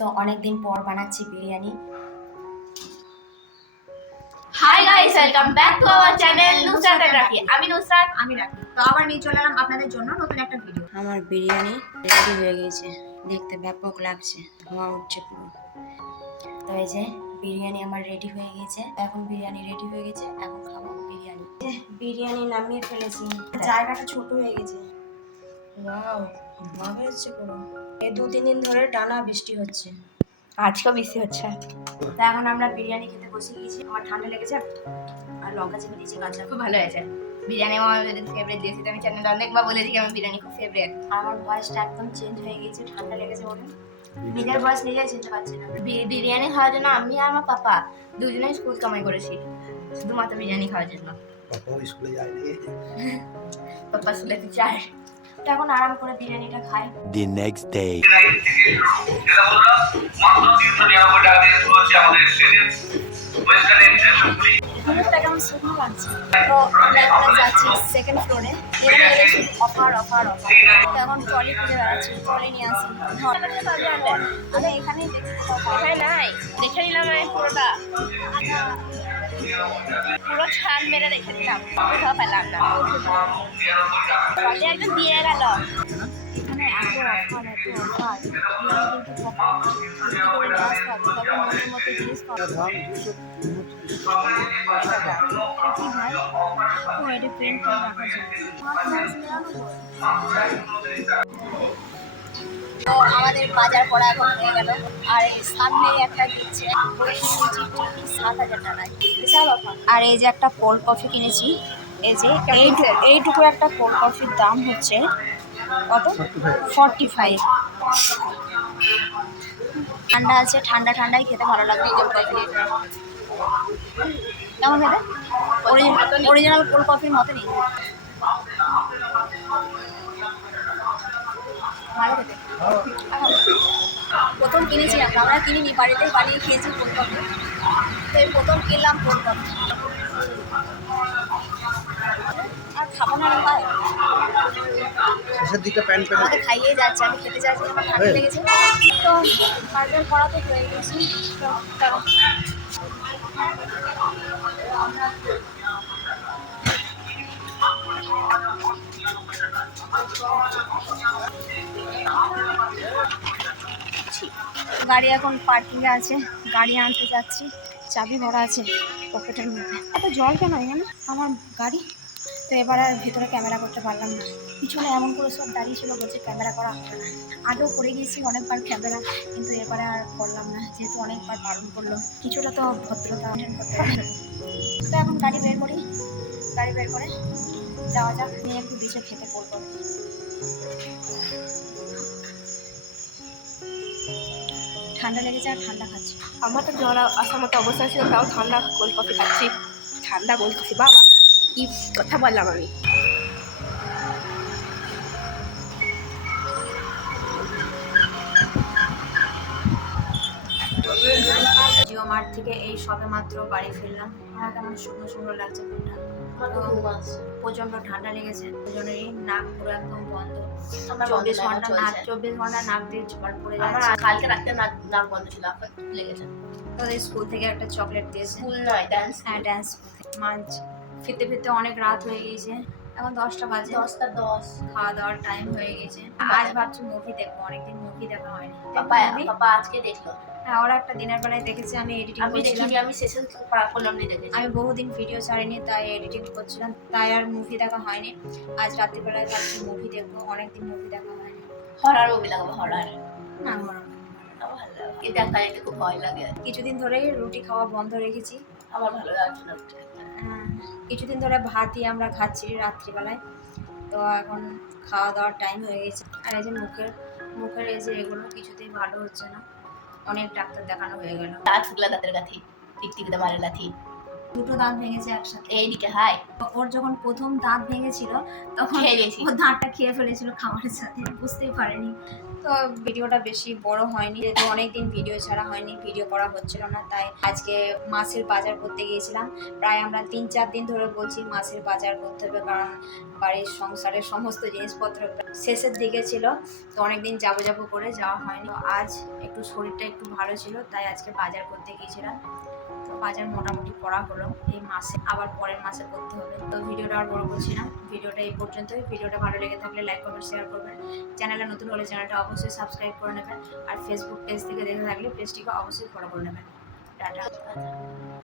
তো অনেকদিন পর বানাচ্ছি biryani. Hi guys, welcome back to our channel Nusrat and Rafi. আমি নুসরাত, আমি রাখি। তো আবার নিয়ে চলে এলাম আপনাদের জন্য নতুন একটা ভিডিও। আমার বিরিয়ানি রেডি হয়ে গেছে, দেখতে ব্যাপক লাগছে, ধোঁয়া উঠছে পুরো। তো এই যে বিরিয়ানি আমার রেডি হয়ে গেছে। এখন বিরিয়ানি রেডি হয়ে গেছে, এখন খাবো বিরিয়ানি। বিরিয়ানি নামিয়ে ফেলেছি, জায়গাটা ছোট হয়ে গেছে। ওয়াও, ধোঁয়া বেরোচ্ছে পুরো। এই 2-3 দিন ধরে টানা বৃষ্টি হচ্ছে, আজকেও বৃষ্টি হচ্ছে। তো এখন আমরা বিরিয়ানি খেতে বসে গেছি। আমার ঠান্ডা লেগেছে আর লঙ্কা চিনি দিয়েছি কাঁচা। খুব ভালো হয়েছে। বিরিয়ানি আমার ফেভারিট ডিশ। আমি চ্যানেলে অনেকবার বলেছি আমার বিরিয়ানি খুব ফেভারিট। আমার ভয়েসটা একদম চেঞ্জ হয়ে গেছে, ঠান্ডা লেগেছে বলে নিজের ভয়েস নিজেই চিনতে পারছি না। বিরিয়ানি খাওয়ার জন্য আমি আর আমার পাপা দুজনেই স্কুল কামাই করেছি শুধুমাত্র বিরিয়ানি খাওয়ার জন্য। পাপাও স্কুলে যায়নি। পাপা স্কুলে টিচার। তো এখন আরাম করে বিরিয়ানিটা খাই। The next day. মুখটা কেমন শুকনো লাগছে। তো আমরা এখন যাচ্ছি সেকেন্ড ফ্লোরে। এখানে এলে শুধু অফার অফার অফার। তো এখন ট্রলি খুঁজে বেড়াচ্ছি, ট্রলি নিয়ে আসি। আমি এখানেই দেখি এখানে নাই, দেখে নিলাম আমি পুরোটা। পুরো ছান মেরে দেখে নিলাম, কোথাও পেলাম না। একজন দিয়ে গেল। এখানে এত অফার এত অফার। বিরিয়ানি কিন্তু করে নিয়ে আসতে হবে, তবে মনের মতো জিনিস পাবো। কি ভাই? ও এটা প্রিন্ট করে রাখা যায়। তো আমাদের বাজার করা এখন হয়ে গেল। আর এই সামনে একটা দিচ্ছে 7,000 টাকায়, বিশাল অফার। আর এই যে একটা কোল্ড কফি কিনেছি, এই যে এইটুকু একটা কোল্ড কফির দাম হচ্ছে কত? 45। ঠান্ডা আছে, ঠান্ডা ঠান্ডাই খেতে ভালো লাগবে কোল্ড কফি। কেমন খেতে? অরিজিনাল কোল্ড কফির মতনই ভালো খেতে। প্রথম কিনেছি আমরা কিনিনি, বাড়িতেই বানিয়ে খেয়েছি কোল্ড কফি। তো এই প্রথম কিনলাম কোল্ড কফি, আর খাবো না ভাই। শেষের দিকটা প্যান্ট প্যান্ট আমাকে খাইয়ে যাচ্ছে, আমি খেতে চাইছি, আমার ঠান্ডা লেগেছে। তো বাজার করা তো হয়ে গেছি। তো চলো। গাড়ি এখন পার্কিংয়ে আছে, গাড়ি আনতে যাচ্ছি। চাবি ভরা আছে পকেটের মধ্যে। এত জল কেন এখানে আমার গাড়ি? তো এবার আর ভিতরে ক্যামেরা করতে পারলাম না। পিছনে এমন করে সব দাঁড়িয়ে ছিল, বলছে ক্যামেরা করা হবে না। আগেও করে গিয়েছি অনেকবার ক্যামেরা, কিন্তু এবারে আর করলাম না, যেহেতু অনেকবার বারণ করলো। কিছুটা তো ভদ্রতা মেনটেন করতে হবে। তো এখন গাড়ি বের করি, গাড়ি বের করে যাওয়া যাক। নিয়ে একটু বিচে খেতে পড়বো। ঠান্ডা লেগেছে আর ঠান্ডা খাচ্ছি। আমার তো জ্বর আসার মতো অবস্থা ছিল, তাও ঠান্ডা কোল্ড কফি খাচ্ছি। ঠান্ডা কোল্ড কফি, বাবা কি কথা বললাম আমি। জিও মার্ট থেকে এই সবে মাত্র বাড়ি ফিরলাম। আমার কেমন শুকনো শুকনো লাগছে মুখটা, প্রচন্ড ঠান্ডা লেগেছে। দুজনেরই নাক পুরো একদম বন্ধ। 24 ঘন্টা নাক দিয়ে জল পড়ে যাচ্ছে। কালকে রাতে নাক বন্ধ ছিল, এখন লেগেছে। তোদের স্কুল থেকে একটা চকলেট দিয়েছে। স্কুল নয়, ডান্স। হ্যাঁ, ডান্স স্কুল থেকে। মাঝ ফিরতে ফিরতে অনেক রাত হয়ে গিয়েছে, এখন 10টা বাজে। 10:10। খাওয়া দাওয়ার টাইম হয়ে গেছে। আজ ভাবছি মুভি দেখবো, অনেকদিন মুভি দেখা হয়নি। পাপা আজকে দেখলো। হ্যাঁ, ওরা একটা দিনের বেলায় দেখেছে, আমি এডিটিং করছিলাম। আমি সেশন করলাম না, দেখেছি। আমি বহুদিন ভিডিও ছাড়িনি, তাই এডিটিং করছিলাম, তাই আর মুভি দেখা হয়নি। আজ রাত্রিবেলায় ভাবছি মুভি দেখবো, অনেকদিন মুভি দেখা হয়নি। হরার মুভি লাগাবো, হরার। না, আমার আমার ভালো লাগে, এটা তাইতে খুব ভয় লাগে। কিছুদিন ধরেই রুটি খাওয়া বন্ধ রেখেছি। আমার ভালো লাগছে না। কিছুদিন ধরে ভাতই আমরা খাচ্ছি রাত্রিবেলায়। তো এখন খাওয়া দাওয়ার টাইম হয়ে গেছে। আর এই যে মুখের এই যে এগুলো কিছুতেই ভালো হচ্ছে না, অনেক ডাক্তার দেখানো হয়ে গেল। দাঁত ফুকলা, দাঁতের গাথি টিকটিকিতে মারে লাথি। দুটো দাঁত ভেঙেছে একসাথে। এইদিকে হাই ওর যখন প্রথম দাঁত ভেঙেছিল তখন খেয়ে গেছি। ও দাঁতটা খেয়ে ফেলেছিল খাবারের সাথে, বুঝতেই পারেনি। তো ভিডিওটা বেশি বড় হয়নি, যেহেতু অনেকদিন ভিডিও ছাড়া হয়নি, ভিডিও করা হচ্ছিল না, তাই আজকে মাছের বাজার করতে গিয়েছিলাম। প্রায় আমরা 3-4 দিন ধরে বলছি মাছের বাজার করতে হবে, কারণ বাড়ির সংসারের সমস্ত জিনিসপত্র শেষের দিকে ছিল, তো অনেকদিন যাবো করে যাওয়া হয়নি। তো আজ একটু শরীরটা একটু ভালো ছিল, তাই আজকে বাজার করতে গিয়েছিলাম। তো বাজার মোটামুটি করা হলো, এই মাসে আবার পরের মাসে করতে হবে। তো ভিডিওটা আর বড় করছি না, ভিডিওটা এই পর্যন্তই। ভিডিওটা ভালো লেগে থাকলে লাইক করবেন, শেয়ার করবেন। চ্যানেলে নতুন হলে চ্যানেলটা অবশ্যই সাবস্ক্রাইব করে নেবেন, আর ফেসবুক পেজ থেকে দেখে থাকলে পেজটিকে অবশ্যই ফলো করে নেবেন। টাটা।